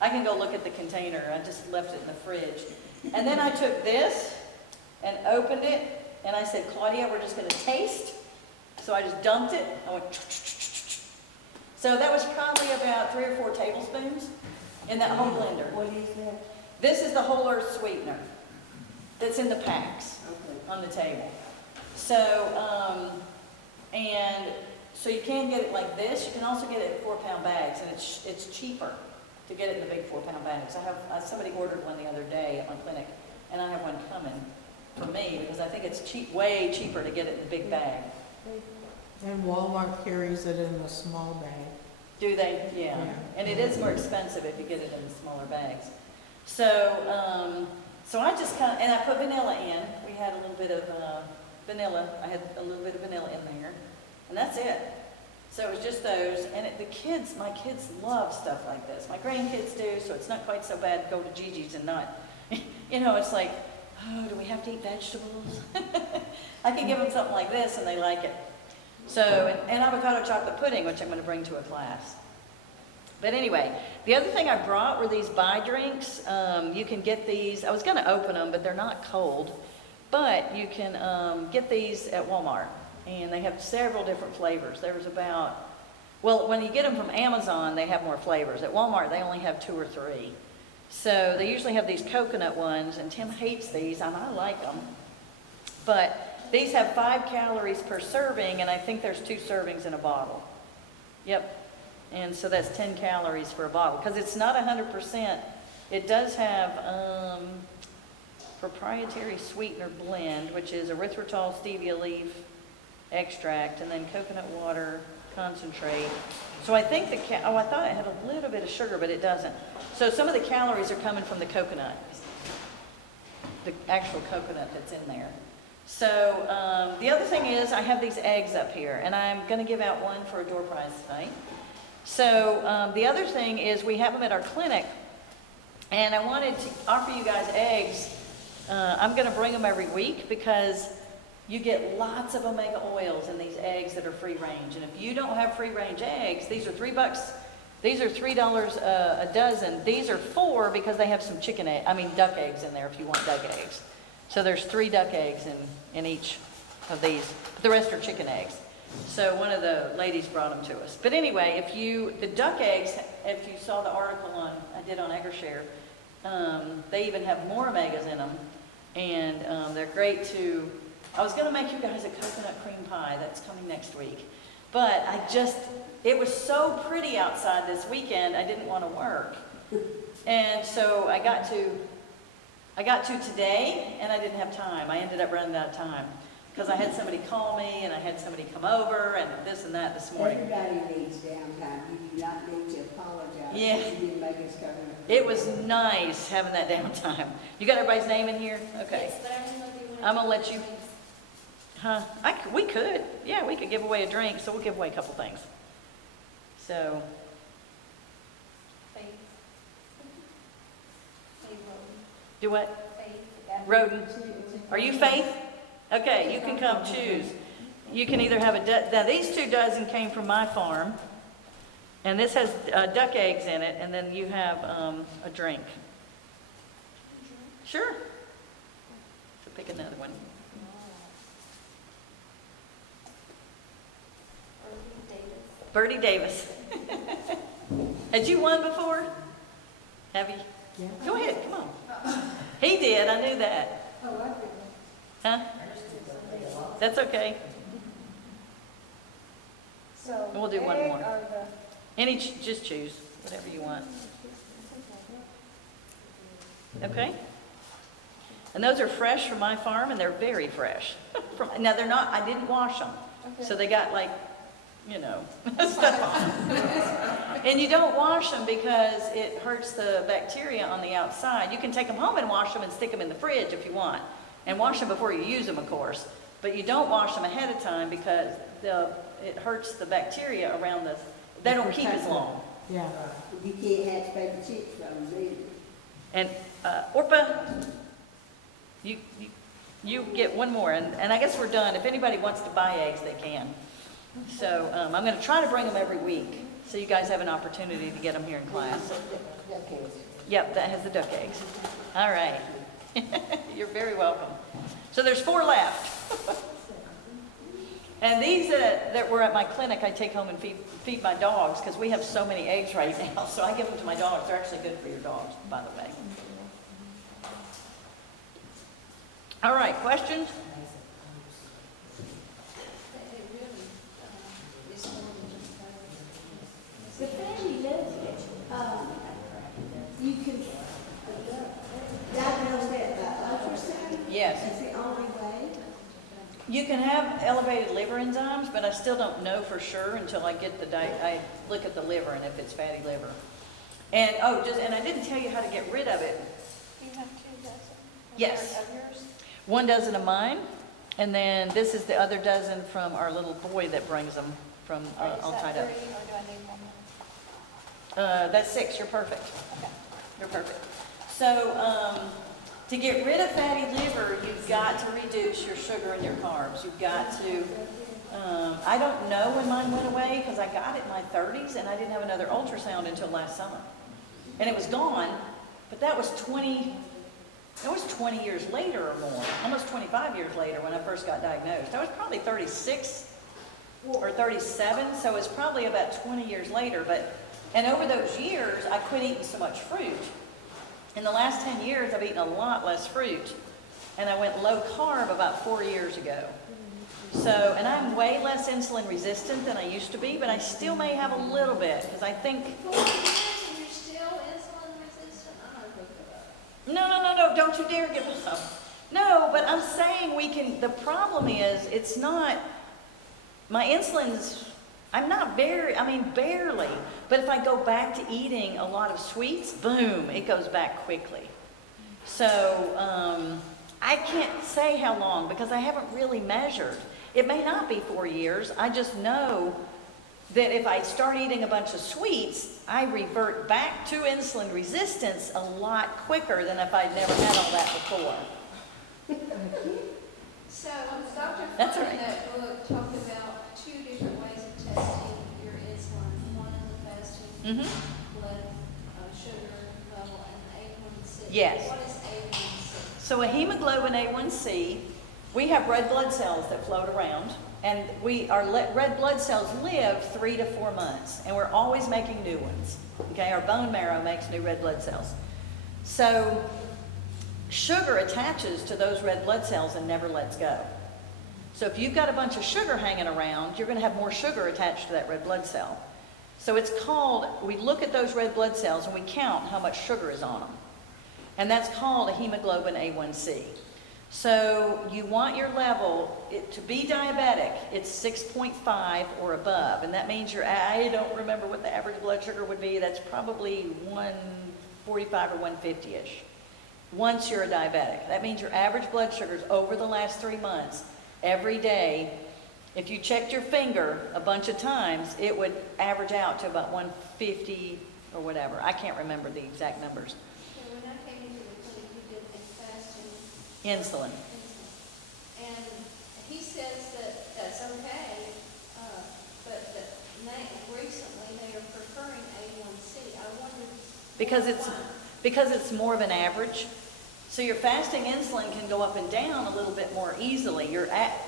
I can go look at the container. I just left it in the fridge. And then I took this and opened it, and I said, Claudia, we're just going to taste. So I just dumped it. I went, so that was probably about 3 or 4 tablespoons in that whole blender. What is that? This is the whole earth sweetener that's in the packs Okay. on the table. So, so you can get it like this. You can also get it in 4-pound bags, and it's cheaper to get it in the big 4-pound bags. Somebody ordered one the other day at my clinic, and I have one coming for me because I think it's way cheaper to get it in the big bag. And Walmart carries it in a small bag. Do they? Yeah. And it is more expensive if you get it in the smaller bags. So, so I just and I put vanilla in. We had a little bit of vanilla. I had a little bit of vanilla in there, and that's it. So it was just those, and my kids love stuff like this. My grandkids do, so it's not quite so bad to go to Gigi's and not, it's like, oh, do we have to eat vegetables? I can give them something like this, and they like it. So, and avocado chocolate pudding, which I'm going to bring to a class. But anyway, the other thing I brought were these buy drinks. You can get these. I was going to open them, but they're not cold. But you can get these at Walmart. And they have several different flavors. There's about, well, when you get them from Amazon, they have more flavors. At Walmart, they only have 2 or 3. So they usually have these coconut ones, and Tim hates these, and I like them. But these have 5 calories per serving, and I think there's 2 servings in a bottle. Yep. And so that's 10 calories for a bottle. Because it's not 100%. It does have proprietary sweetener blend, which is erythritol, stevia leaf extract, and then coconut water concentrate. So I think I thought it had a little bit of sugar, but it doesn't. So some of the calories are coming from the coconut, the actual coconut that's in there. So the other thing is I have these eggs up here, and I'm going to give out one for a door prize tonight. So the other thing is we have them at our clinic, and I wanted to offer you guys eggs. I'm going to bring them every week because you get lots of omega oils in these eggs that are free range. And if you don't have free range eggs, these are $3. These are $3 a dozen. These are 4 because they have some duck eggs in there if you want duck eggs. So there's 3 duck eggs in each of these. The rest are chicken eggs. So one of the ladies brought them to us. But anyway, the duck eggs, if you saw the article I did on EggerShare, they even have more omegas in them. And they're great to, I was going to make you guys a coconut cream pie that's coming next week. But it was so pretty outside this weekend, I didn't want to work. And so I got to today, and I didn't have time. I ended up running out of time because I had somebody call me, and I had somebody come over, and this and that this morning. Everybody needs downtime. You do not need to apologize. Yeah. You didn't make us come in. It was nice having that downtime. You got everybody's name in here? Okay. Yes, but I don't know if you want I'm going to let you. Huh? We could. Yeah, we could give away a drink, so we'll give away a couple things. So, Faith. Faith do what? Faith. Roden. Are you Faith? Okay, you can come choose. You can either have now these 2 dozen came from my farm, and this has duck eggs in it, and then you have a drink. Sure. So pick another one. Birdie Davis. Had you won before? Have you? Yeah. Go ahead, come on. He did, I knew that. Oh, I didn't. Huh? That's okay. So. We'll do one egg more. or Just choose, whatever you want. Okay? And those are fresh from my farm, and they're very fresh. Now, they're not, I didn't wash them. Okay. So they got stuff on them. And you don't wash them because it hurts the bacteria on the outside. You can take them home and wash them and stick them in the fridge if you want. And wash them before you use them, of course. But you don't wash them ahead of time because it hurts the bacteria around they don't keep as long. Yeah. You can't hatch baby chicks from them either. And Orpa, you get one more, and I guess we're done. If anybody wants to buy eggs, they can. So I'm going to try to bring them every week, so you guys have an opportunity to get them here in class. Yep, that has the duck eggs. All right. You're very welcome. So there's 4 left. And these that were at my clinic, I take home and feed my dogs because we have so many eggs right now. So I give them to my dogs. They're actually good for your dogs, by the way. All right, questions? The family does it. You can diagnose that by ultrasound? Yes. That's the only way? You can have elevated liver enzymes, but I still don't know for sure until I get I look at the liver and if it's fatty liver. And and I didn't tell you how to get rid of it. Do you have 2 dozen? Yes. Of yours? 1 dozen of mine, and then this is the other dozen from our little boy that brings them from all Is tied that up. 3 or do I need one more? That's 6. You're perfect. Okay. You're perfect. So to get rid of fatty liver, you've got to reduce your sugar and your carbs. You've got to. I don't know when mine went away because I got it in my 30s, and I didn't have another ultrasound until last summer, and it was gone. But that was it was 20 years later or more, almost 25 years later when I first got diagnosed. I was probably 36 or 37, so it's probably about 20 years later. And over those years, I quit eating so much fruit. In the last 10 years, I've eaten a lot less fruit. And I went low carb about 4 years ago. So, and I'm way less insulin resistant than I used to be, but I still may have a little bit, because I think... 4 years and you're still insulin resistant? I'm not hooked it up. No, don't you dare give us up. No, but I'm saying we can, the problem is, it's not, my insulin's, I'm not barely, but if I go back to eating a lot of sweets, boom, it goes back quickly. So, I can't say how long, because I haven't really measured. It may not be 4 years, I just know that if I start eating a bunch of sweets, I revert back to insulin resistance a lot quicker than if I'd never had all that before. So, Dr. That's Ford all in right. that book talked about 2 different ways of testing your insulin. One is the fasting blood sugar level and A1C. Yes. What is A1C? So a hemoglobin A1C, we have red blood cells that float around, and our red blood cells live 3 to 4 months, and we're always making new ones. Okay, our bone marrow makes new red blood cells. So sugar attaches to those red blood cells and never lets go. So if you've got a bunch of sugar hanging around, you're going to have more sugar attached to that red blood cell. So it's called, we look at those red blood cells and we count how much sugar is on them. And that's called a hemoglobin A1C. So you want your level, to be diabetic, it's 6.5 or above. And that means I don't remember what the average blood sugar would be. That's probably 145 or 150-ish. Once you're a diabetic. That means your average blood sugars over the last 3 months, every day, if you checked your finger a bunch of times, it would average out to about 150 or whatever. I can't remember the exact numbers. So when I came into the clinic, you did a fasting Insulin. and he says that that's okay, but that recently they are preferring A1C. I wondered Because it's more of an average. So your fasting insulin can go up and down a little bit more easily.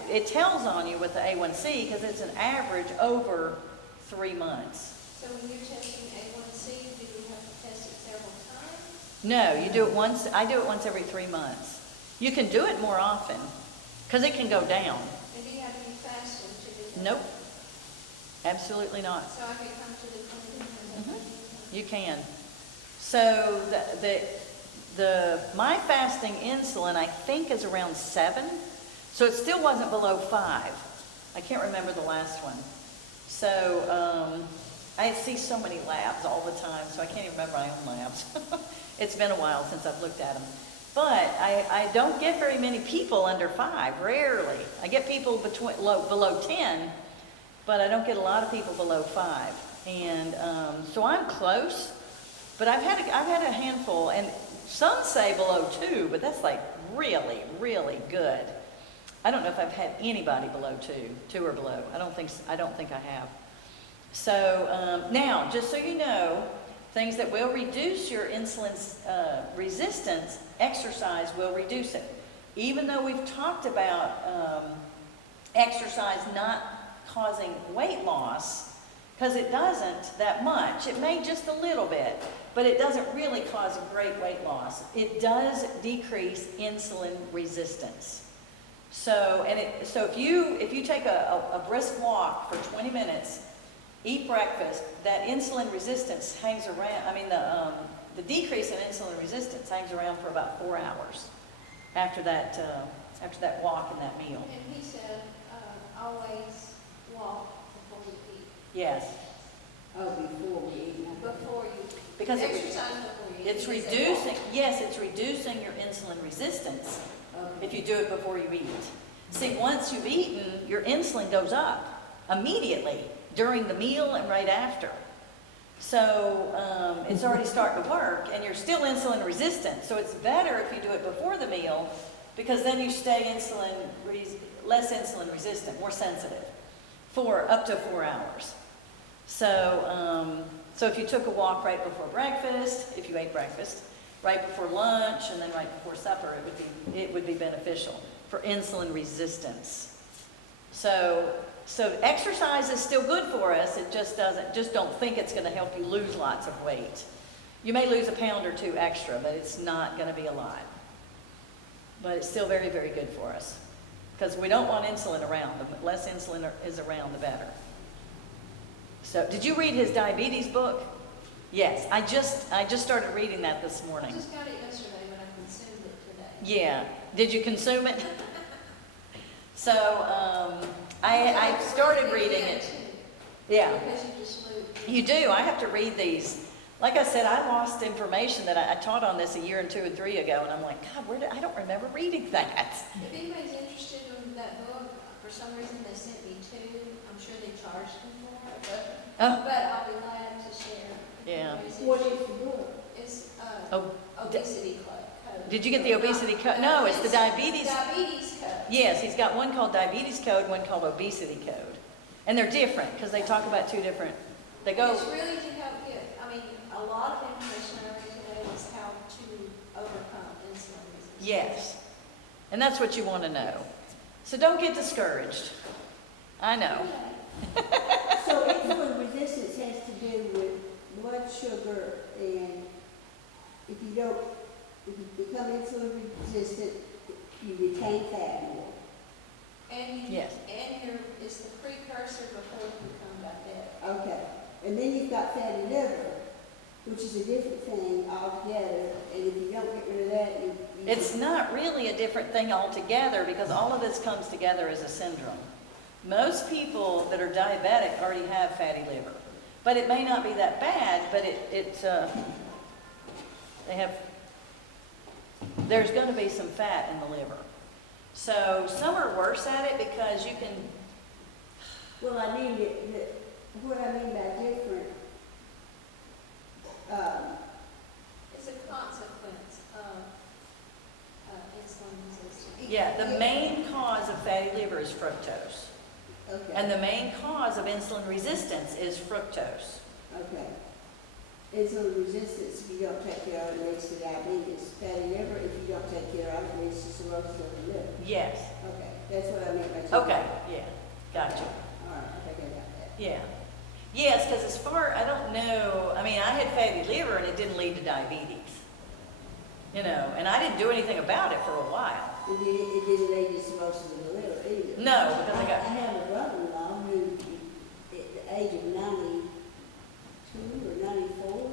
It tells on you with the A1C because it's an average over 3 months. So when you're testing A1C, do you have to test it several times? No, you do it once. I do it once every 3 months. You can do it more often because it can go down. And do you have any fasting to do that? Nope, absolutely not. So I could come to the clinic and have You can. So my fasting insulin, I think, is around 7. So it still wasn't below 5. I can't remember the last one. So I see so many labs all the time, so I can't even remember my own labs. It's been a while since I've looked at them. But I don't get very many people under 5, rarely. I get people below 10, but I don't get a lot of people below 5. And so I'm close, but I've had a handful, and some say below 2, but that's like really, really good. I don't know if I've had anybody below 2 or below. I don't think I have. So now, just so you know, things that will reduce your insulin's resistance, exercise will reduce it. Even though we've talked about exercise not causing weight loss, because it doesn't that much. It may just a little bit, but it doesn't really cause a great weight loss. It does decrease insulin resistance. So if you take a brisk walk for 20 minutes, eat breakfast, that insulin resistance hangs around. I mean, the decrease in insulin resistance hangs around for about 4 hours after that walk and that meal. And he said, always walk before you eat. Yes. Oh, before we eat. Before you, Because exercise before you eat. it's He said reducing, walk. yes, it's reducing your insulin resistance Okay. if you do it before you eat. See, once you've eaten, your insulin goes up immediately during the meal and right after. So it's already starting to work, and you're still insulin resistant. So it's better if you do it before the meal, because then you stay less insulin resistant, more sensitive, for up to 4 hours. So if you took a walk right before breakfast, if you ate breakfast, right before lunch and then right before supper, it would be beneficial for insulin resistance. So exercise is still good for us. It just don't think it's going to help you lose lots of weight. You may lose a pound or two extra, but it's not going to be a lot. But it's still very, very good for us. Because we don't want insulin around. The less insulin is around, the better. So, did you read his diabetes book? Yes, I just started reading that this I morning. just got it yesterday, but I consumed it today. Yeah. Did you consume it? So, I started reading it. Yeah. Because you just moved. You do. I have to read these. Like I said, I lost information that I taught on this a year and 2 and 3 ago, and I'm like, God, I don't remember reading that. If anybody's interested in that book, for some reason they sent me 2. I'm sure they charged me for it, but I'll be glad to share. If Yeah. anybody's What interested. is the book? It's Oh, obesity code. did you get the obesity code? No, it's the diabetes. Diabetes code. Yes, he's got one called diabetes code, one called obesity code. And they're different because they talk about 2 different, they go, It's really to help you. I mean, a lot of information I read today was how to overcome insulin resistance. yes. And that's what you want to know. So don't get discouraged. I know. So insulin resistance has to do with blood sugar, and if you become insulin resistant, you retain fat more. And Yes. it's the precursor before you become diabetic. Okay, and then you've got fatty liver, which is a different thing altogether, and if you don't get rid of that, you It's not really a different thing altogether because all of this comes together as a syndrome. Most people that are diabetic already have fatty liver. But it may not be that bad, but there's going to be some fat in the liver. So some are worse at it because you can, Well, I mean, what I mean by different, It's a consequence of insulin resistance. yeah, the main cause of fatty liver is fructose. okay. And the main cause of insulin resistance is fructose. Okay. Insulin resistance, if you don't take care of it, leads to diabetes. Fatty liver, if you don't take care of it, leads to cirrhosis of the liver. Yes. Okay, that's what I meant by two. Okay, yeah, gotcha. All right, I think I got that. Yeah. Yes, because as far, I don't know, I mean, I had fatty liver and it didn't lead to diabetes. You know, and I didn't do anything about it for a while. It didn't lead to cirrhosis of the liver either. No, because I I got, have a brother-in-law who, at the age of 92 or 94,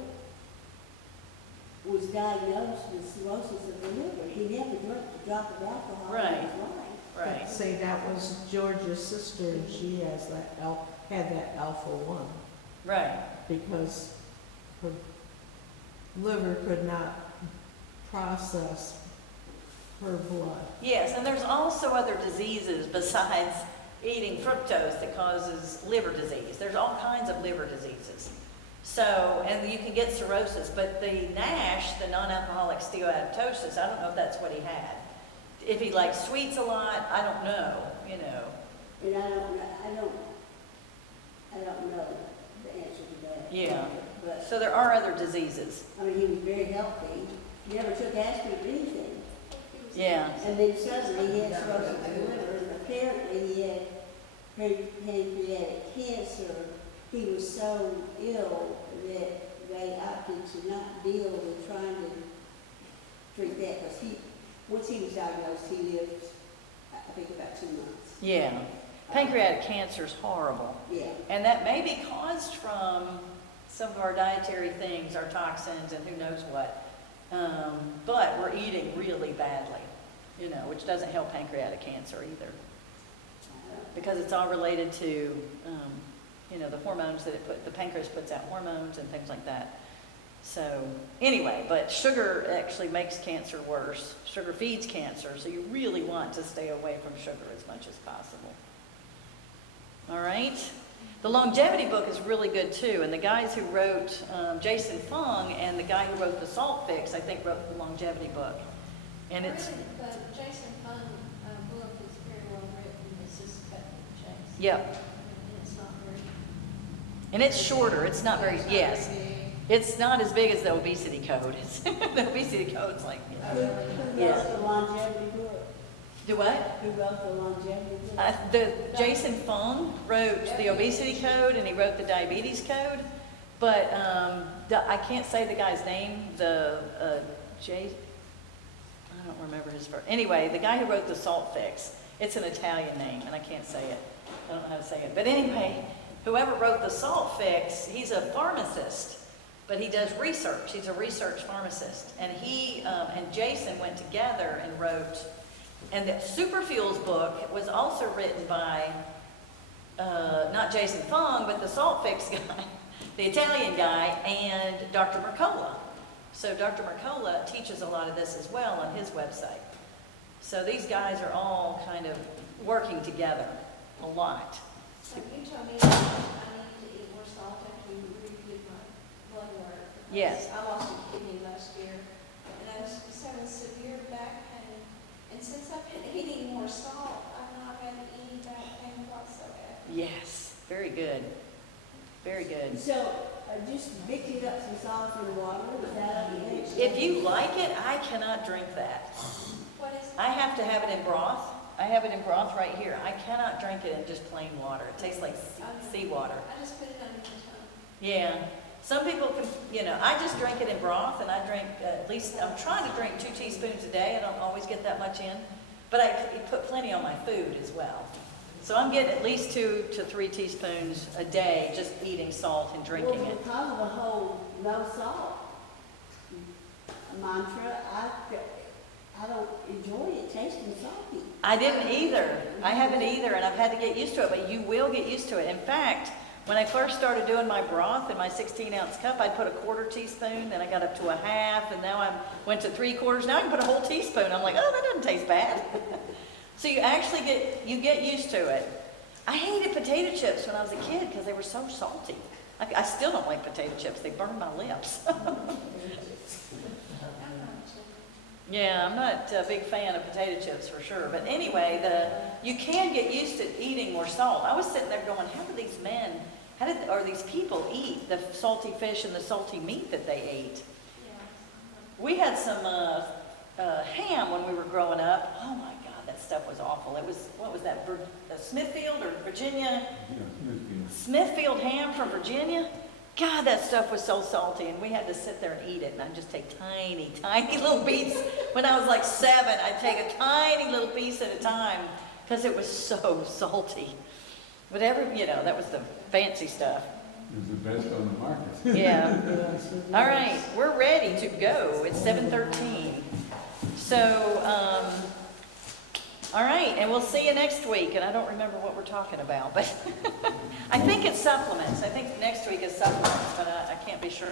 was diagnosed with cirrhosis of the liver. He never drank a drop of alcohol in Right. his life. right, Say that was Georgia's sister, and she has had that alpha-1 right. because her liver could not process her blood. Yes, and there's also other diseases besides eating fructose that causes liver disease. There's all kinds of liver diseases. So, and you can get cirrhosis, but the NASH, the non-alcoholic steatohepatitis, I don't know if that's what he had. If he likes sweets a lot, I don't know, you know. And I don't know the answer to that. Yeah. But, So there are other diseases. I mean, he was very healthy. He never took aspirin or anything. Yeah. And then suddenly he had cirrhosis of the liver, and apparently he had pancreatic cancer. He was so ill that they opted to not deal with trying to treat that, because once he was diagnosed, he lived, I think, about 2 months. Yeah. Pancreatic cancer is horrible. Yeah. And that may be caused from some of our dietary things, our toxins, and who knows what. But we're eating really badly, you know, which doesn't help pancreatic cancer either. Because it's all related to, you know, the hormones that the pancreas puts out hormones and things like that. So anyway, but sugar actually makes cancer worse. Sugar feeds cancer, so you really want to stay away from sugar as much as possible. All right? The longevity book is really good too, and the guys who wrote, Jason Fung and the guy who wrote the Salt Fix, I think wrote the longevity book. And it's, Really, the Jason Fung book is very well written. It's just cut and chase. yep. And it's not very. And it's shorter, it's not very, it's not yes. very big. It's not as big as the obesity code. The obesity code's like, Who Yeah. wrote the longevity book? do what? Who wrote the longevity book? Jason Fung wrote the obesity code and he wrote the diabetes code, but I can't say the guy's name. I don't remember his first. Anyway, the guy who wrote the Salt Fix. It's an Italian name, and I can't say it. I don't know how to say it. But anyway, whoever wrote the Salt Fix, he's a pharmacist, but he does research. He's a research pharmacist, and he and Jason went together and wrote. And the Superfuels book was also written by, not Jason Fung, but the Salt Fix guy, the Italian guy, and Dr. Mercola. So Dr. Mercola teaches a lot of this as well on his website. So these guys are all kind of working together a lot. So you told me I need to eat more salt after you redid my blood work. Yes. I lost a kidney last year, and I was having severe back pain. And since I've been eating more salt, I've not had any back pain whatsoever. Yes, very good. Very good. So, just mixing up some salt in water, is that okay? If you like it, I cannot drink that. What is it? I have to have it in broth. I have it in broth right here. I cannot drink it in just plain water. It tastes like seawater. I just put it under my tongue. Yeah. Some people can, I just drink it in broth, and I drink at least, I'm trying to drink 2 teaspoons a day. I don't always get that much in, but I put plenty on my food as well. So I'm getting at least 2 to 3 teaspoons a day just eating salt and drinking Well, it. because of the whole no salt mantra, I don't enjoy it tasting salty. I didn't either. I haven't either, and I've had to get used to it, but you will get used to it. In fact, when I first started doing my broth in my 16-ounce cup, I'd put a 1/4 teaspoon, then I got up to a 1/2, and now I went to 3/4. Now I can put a whole teaspoon. I'm like, oh, that doesn't taste bad. So you actually get used to it. I hated potato chips when I was a kid because they were so salty. I still don't like potato chips. They burn my lips. Yeah, I'm not a big fan of potato chips for sure. But anyway, you can get used to eating more salt. I was sitting there going, how do these men, or these people eat the salty fish and the salty meat that they ate? We had some ham when we were growing up. Oh my God, that stuff was awful. It was, what was that, Smithfield or Virginia? Smithfield ham from Virginia. God, that stuff was so salty, and we had to sit there and eat it, and I'd just take tiny, tiny little beats. When I was like 7, I'd take a tiny little piece at a time, because it was so salty. But that was the fancy stuff. It was the best on the market. Yeah. Yes, it All is. right, we're ready to go. It's 7:13. So, all right, and we'll see you next week. And I don't remember what we're talking about, but I think it's supplements. I think next week is supplements, but I can't be sure.